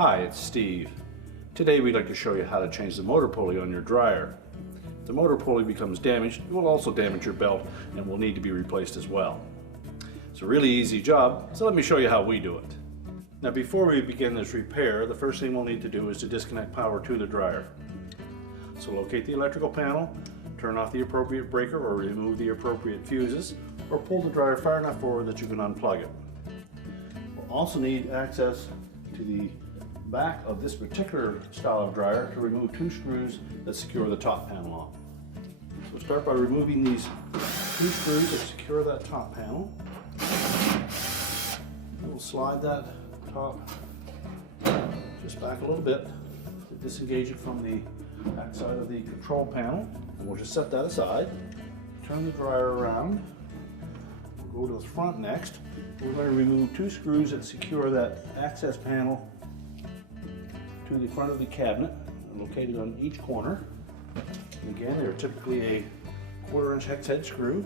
Hi, it's Steve. Today we'd like to show you how to change the motor pulley on your dryer. If the motor pulley becomes damaged, it will also damage your belt and will need to be replaced as well. It's a really easy job, so let me show you how we do it. Now before we begin this repair, the first thing we'll need to do is to disconnect power to the dryer. So locate the electrical panel, turn off the appropriate breaker or remove the appropriate fuses, or pull the dryer far enough forward that you can unplug it. We'll also need access to the back of this particular style of dryer to remove two screws that secure the top panel on. So start by removing these two screws that secure that top panel. We'll slide that top just back a little bit to disengage it from the back side of the control panel, and we'll just set that aside. Turn the dryer around. We'll go to the front next. We're going to remove two screws that secure that access panel to the front of the cabinet, located on each corner. And again, they're typically a 1/4 inch hex head screw.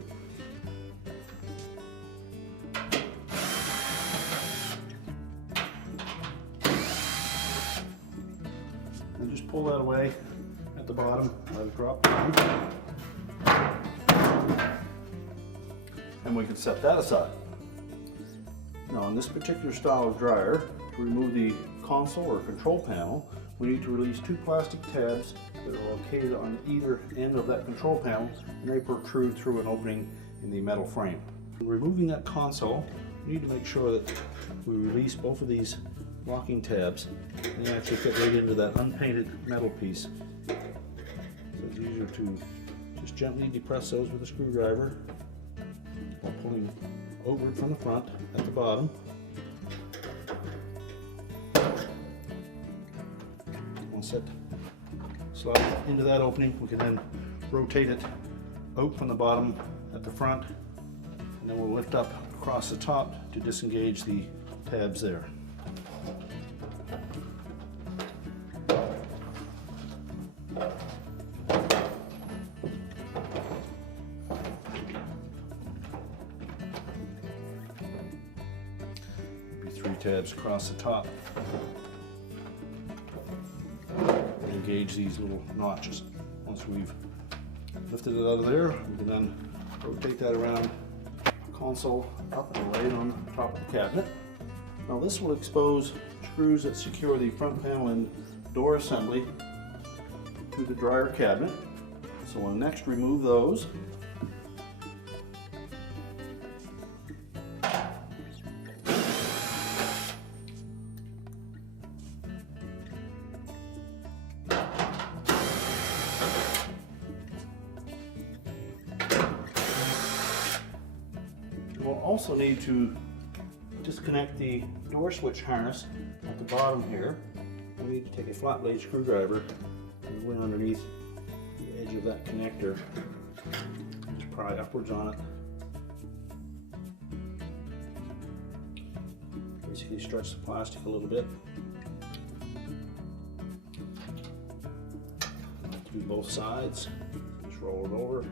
And just pull that away at the bottom, let it drop down. And we can set that aside. Now in this particular style of dryer, to remove the console or control panel, we need to release two plastic tabs that are located on either end of that control panel, and they protrude through an opening in the metal frame. When removing that console, we need to make sure that we release both of these locking tabs. They actually fit right into that unpainted metal piece. So it's easier to just gently depress those with a screwdriver while pulling over from the front at the bottom. Once that slides into that opening, we can then rotate it out from the bottom at the front, and then we'll lift up across the top to disengage the tabs there. Three tabs across the top. And engage these little notches. Once we've lifted it out of there, we can then rotate that around the console up and lay it on top of the cabinet. Now this will expose screws that secure the front panel and door assembly to the dryer cabinet. So we'll next remove those. We'll also need to disconnect the door switch harness at the bottom here. We need to take a flat blade screwdriver and go in underneath the edge of that connector. Just pry upwards on it. Basically stretch the plastic a little bit. Through both sides. Just roll it over.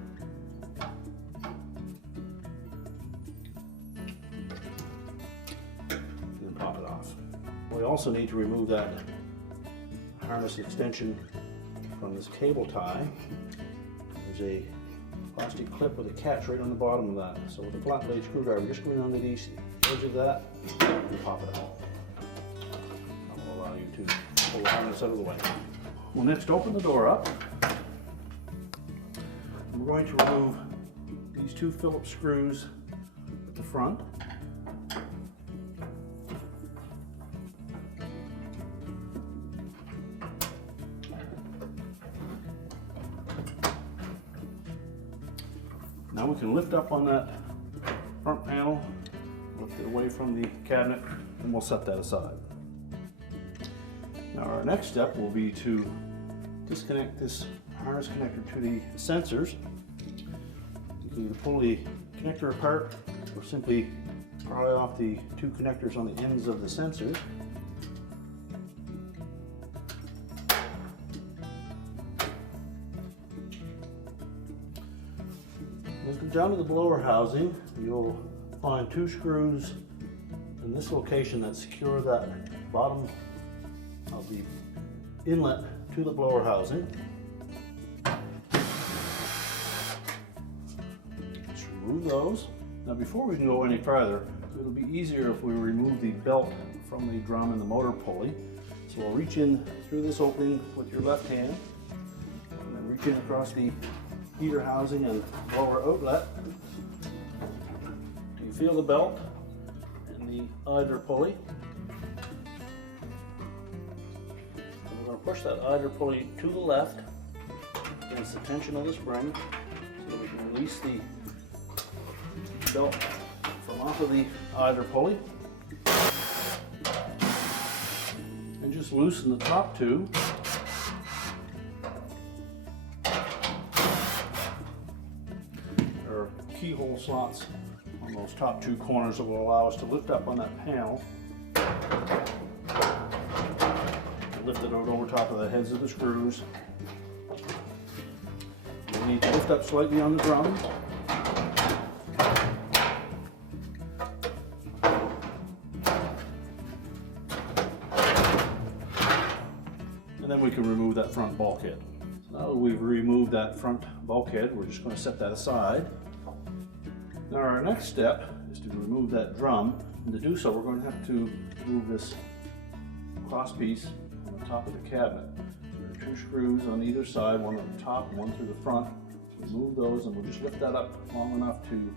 Pop it off. We also need to remove that harness extension from this cable tie. There's a plastic clip with a catch right on the bottom of that. So with a flat blade screwdriver, just go in underneath the edge of that and pop it out. That will allow you to pull the harness out of the way. We'll next open the door up. We're going to remove these two Phillips screws at the front. Now we can lift up on that front panel, lift it away from the cabinet, and we'll set that aside. Now our next step will be to disconnect this harness connector to the sensors. You can either pull the connector apart or simply pry off the two connectors on the ends of the sensors. Then come down to the blower housing. You'll find two screws in this location that secure that bottom of the inlet to the blower housing. Just remove those. Now before we can go any further, it'll be easier if we remove the belt from the drum and the motor pulley. So we'll reach in through this opening with your left hand, and then reach in across the heater housing and blower outlet. Do you feel the belt and the idler pulley? And we're going to push that idler pulley to the left against the tension of the spring so that we can release the belt from off of the idler pulley. And just loosen the top two. There are keyhole slots on those top two corners that will allow us to lift up on that panel. And lift it out over top of the heads of the screws. We need to lift up slightly on the drum. And then we can remove that front bulkhead. So now that we've removed that front bulkhead, we're just going to set that aside. Now our next step is to remove that drum, and to do so we're going to have to remove this cross piece on the top of the cabinet. There are two screws on either side, one at the top and one through the front. Remove those and we'll just lift that up long enough to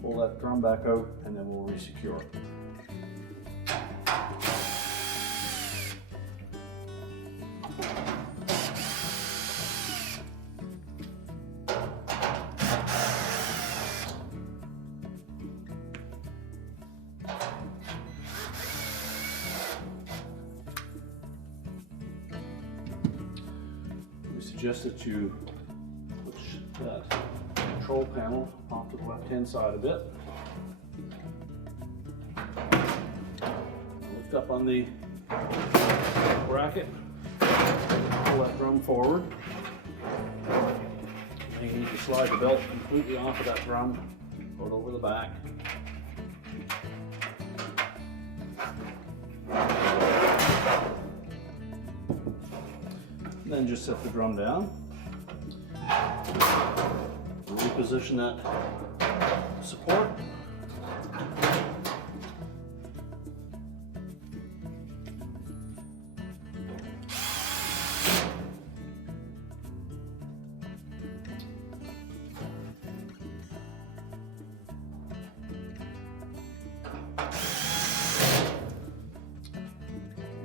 pull that drum back out, and then we'll re-secure it. We suggest that you push that control panel off to the left-hand side a bit. Lift up on the bracket, pull that drum forward. And you need to slide the belt completely off of that drum, go it over the back. And then just set the drum down. Reposition that support.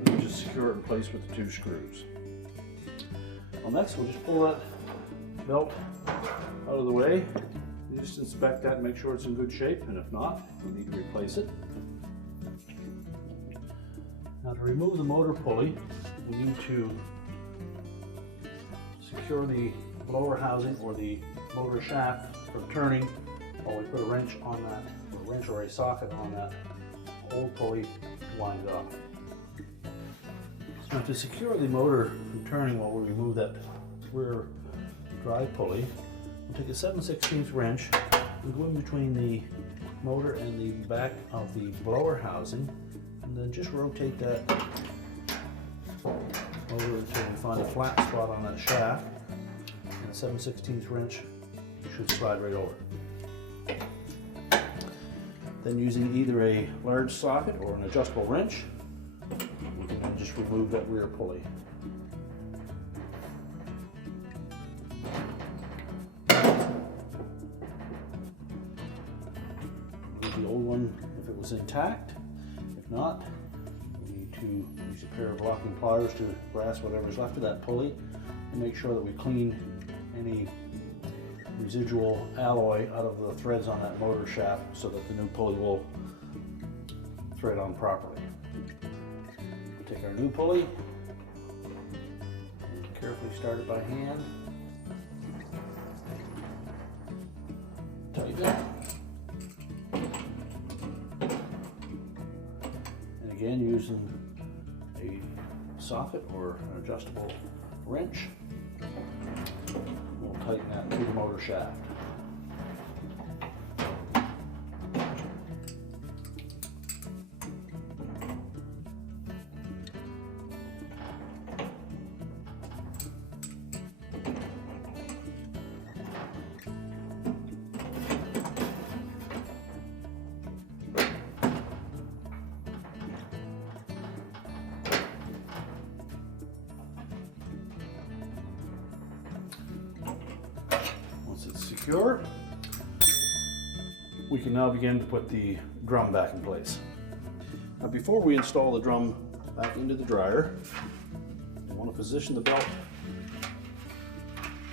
And just secure it in place with the two screws. Well, next we'll just pull that belt out of the way. You just inspect that and make sure it's in good shape, and if not, we need to replace it. Now to remove the motor pulley, we need to secure the blower housing or the motor shaft from turning while we put a wrench on that, or a wrench or a socket on that old pulley to wind it off. So to secure the motor from turning while we remove that rear drive pulley, we'll take a 7/16 wrench and go in between the motor and the back of the blower housing, and then just rotate that over until we find a flat spot on that shaft, and a 7/16 wrench should slide right over. Then using either a large socket or an adjustable wrench, we can then just remove that rear pulley. The old one if it was intact. If not, we need to use a pair of locking pliers to grasp whatever's left of that pulley and make sure that we clean any residual alloy out of the threads on that motor shaft so that the new pulley will thread on properly. Take our new pulley and carefully start it by hand. Tighten it. And again, using a socket or an adjustable wrench, we'll tighten that to the motor shaft. secure, we can now begin to put the drum back in place. Now before we install the drum back into the dryer, we want to position the belt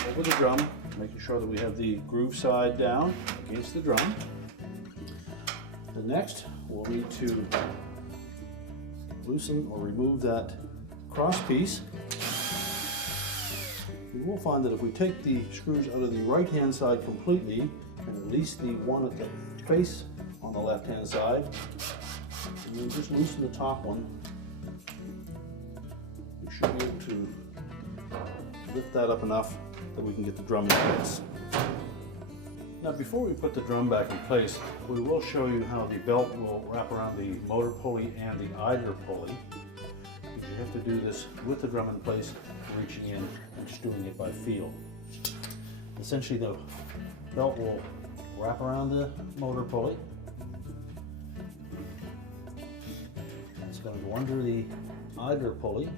over the drum, making sure that we have the groove side down against the drum. And next, we'll need to loosen or remove that cross piece. You will find that if we take the screws out of the right hand side completely and release the one at the face on the left hand side, and then just loosen the top one, we should be able to lift that up enough that we can get the drum in place. Now before we put the drum back in place, we will show you how the belt will wrap around the motor pulley and the idler pulley. You have to do this with the drum in place, reaching in and just doing it by feel. Essentially the belt will wrap around the motor pulley. It's going to go under the idler pulley.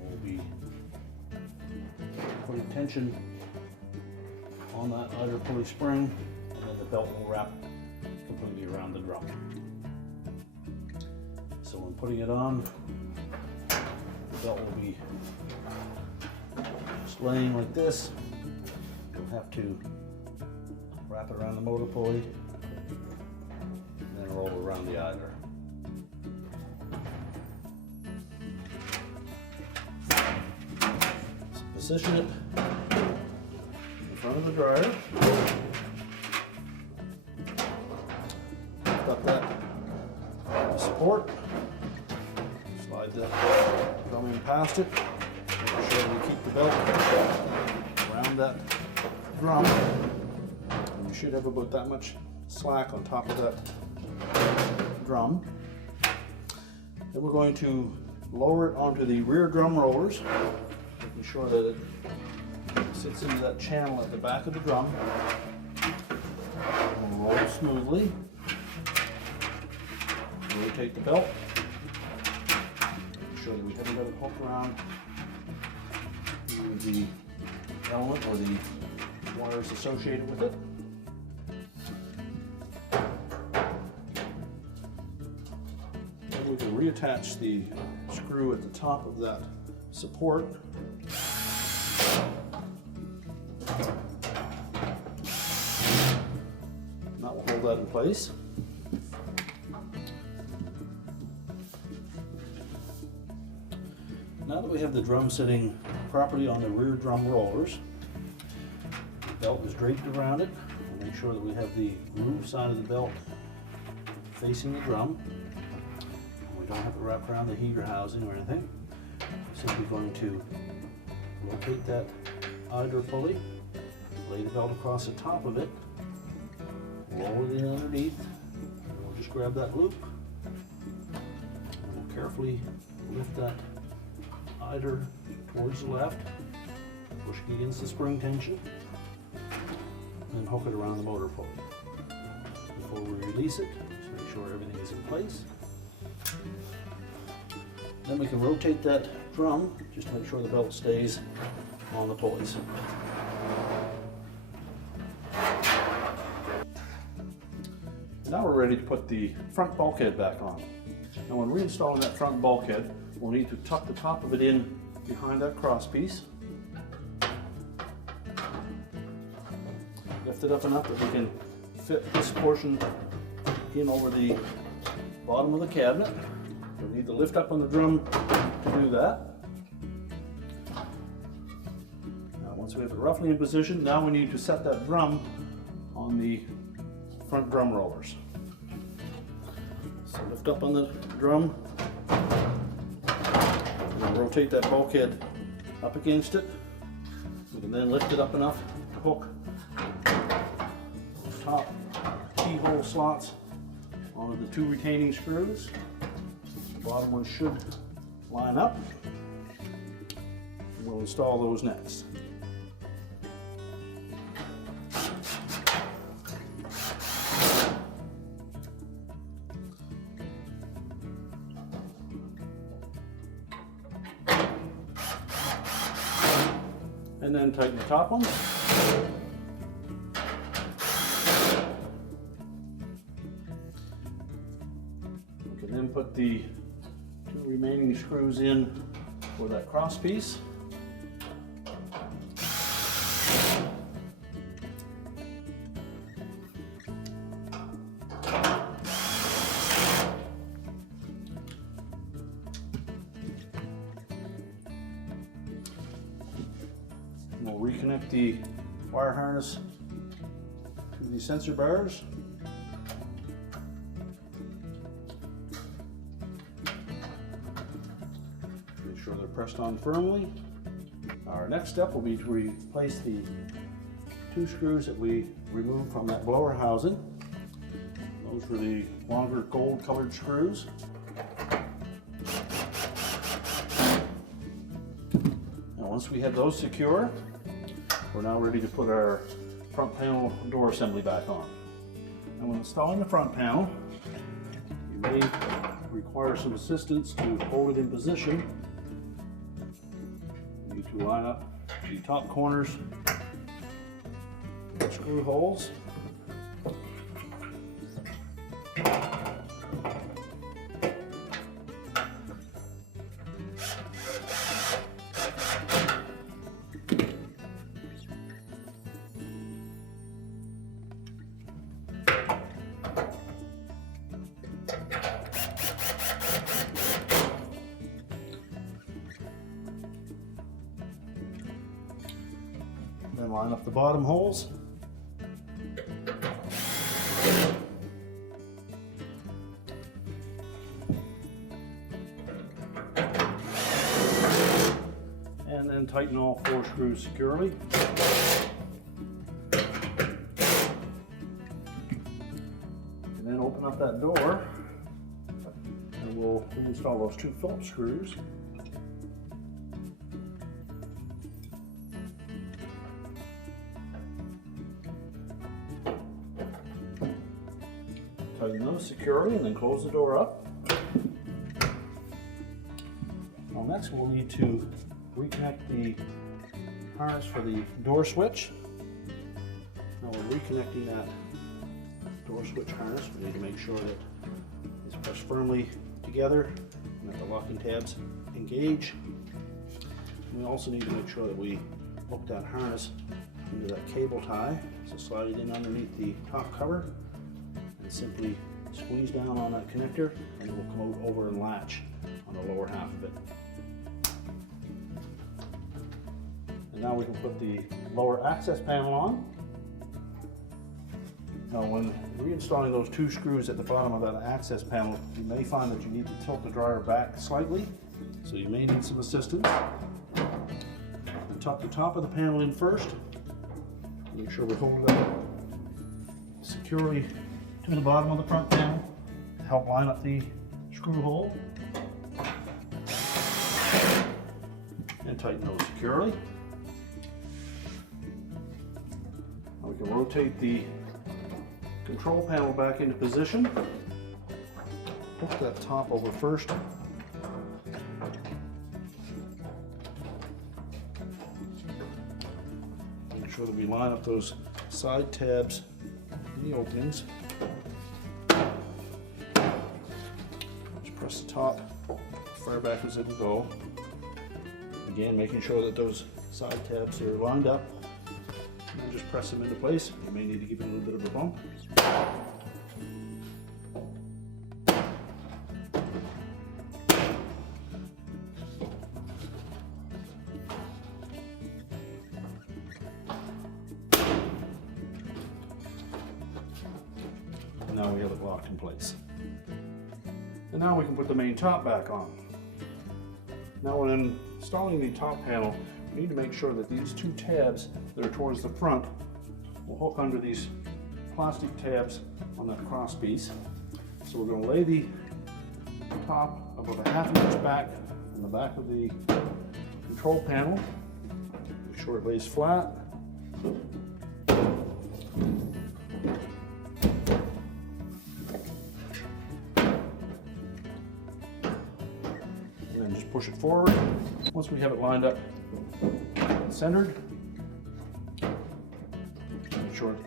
We'll be putting tension on that idler pulley spring, and then the belt will wrap completely around the drum. So when putting it on, the belt will be just laying like this. You'll have to wrap it around the motor pulley and then roll it around the idler. So position it in front of the dryer. Lift up that support. Slide that drum in past it. Make sure we keep the belt around that drum. And you should have about that much slack on top of that drum. Then we're going to lower it onto the rear drum rollers, making sure that it sits into that channel at the back of the drum. And roll smoothly. Rotate the belt. Make sure that we haven't got it hooked around the element or the wires associated with it. Then we can reattach the screw at the top of that support. And that will hold that in place. Now that we have the drum sitting properly on the rear drum rollers, the belt is draped around it. We'll make sure that we have the groove side of the belt facing the drum. We don't have to wrap around the heater housing or anything. We're simply going to rotate that idler pulley, lay the belt across the top of it, roll it in underneath, and we'll just grab that loop, and we'll carefully lift that idler towards the left, push it against the spring tension, and hook it around the motor pulley. Before we release it, just make sure everything is in place. Then we can rotate that drum just to make sure the belt stays on the pulleys. Now we're ready to put the front bulkhead back on. Now when reinstalling that front bulkhead, we'll need to tuck the top of it in behind that cross piece. Lift it up enough that we can fit this portion in over the bottom of the cabinet. We'll need to lift up on the drum to do that. Now once we have it roughly in position, now we need to set that drum on the front drum rollers. So lift up on the drum, and rotate that bulkhead up against it. We can then lift it up enough to hook the top keyhole slots onto the two retaining screws. The bottom one should line up. We'll install those next. and then tighten the top one. We can then put the 2 remaining screws in for that cross piece. We'll reconnect the wire harness to the sensor bars. Make sure they're pressed on firmly. Our next step will be to replace the 2 screws that we removed from that blower housing. Those were the longer gold colored screws. Once we have those secure, we're now ready to put our front panel door assembly back on. Now when installing the front panel, you may require some assistance to hold it in position. You need to line up the top corners with screw holes. Then line up the bottom holes. And then tighten all 4 screws securely. And then open up that door and we'll reinstall those 2 Phillips screws. Tighten those securely and then close the door up. Now next we'll need to reconnect the harness for the door switch. Now we're reconnecting that door switch harness. We need to make sure that it's pressed firmly together and that the locking tabs engage. And we also need to make sure that we hook that harness into that cable tie. So slide it in underneath the top cover and simply squeeze down on that connector and it will come out over and latch on the lower half of it. And now we can put the lower access panel on. Now when reinstalling those 2 screws at the bottom of that access panel, you may find that you need to tilt the dryer back slightly, so you may need some assistance. Tuck the top of the panel in first. Make sure we hold it up securely to the bottom of the front panel to help line up the screw hole. And tighten those securely. Now we can rotate the control panel back into position. Hook that top over first. Make sure that we line up those side tabs in the openings. Just press the top as far back as it will go. Again, making sure that those side tabs are lined up. And then just press them into place. You may need to give it a little bit of a bump. And now we have it locked in place. And now we can put the main top back on. Now when installing the top panel, we need to make sure that these 2 tabs that are towards the front will hook under these plastic tabs on that cross piece. So we're going to lay the top about a 1/2 inch back from the back of the control panel. Make sure it lays flat. And then just push it forward. Once we have it lined up and centered, sure it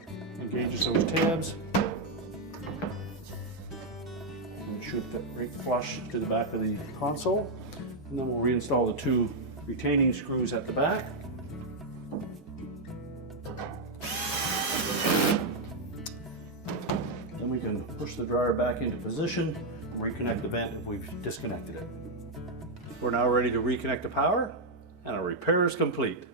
engages those tabs. And shoot that right flush to the back of the console. And then we'll reinstall the 2 retaining screws at the back. Then we can push the dryer back into position and reconnect the vent if we've disconnected it. We're now ready to reconnect the power, and our repair is complete.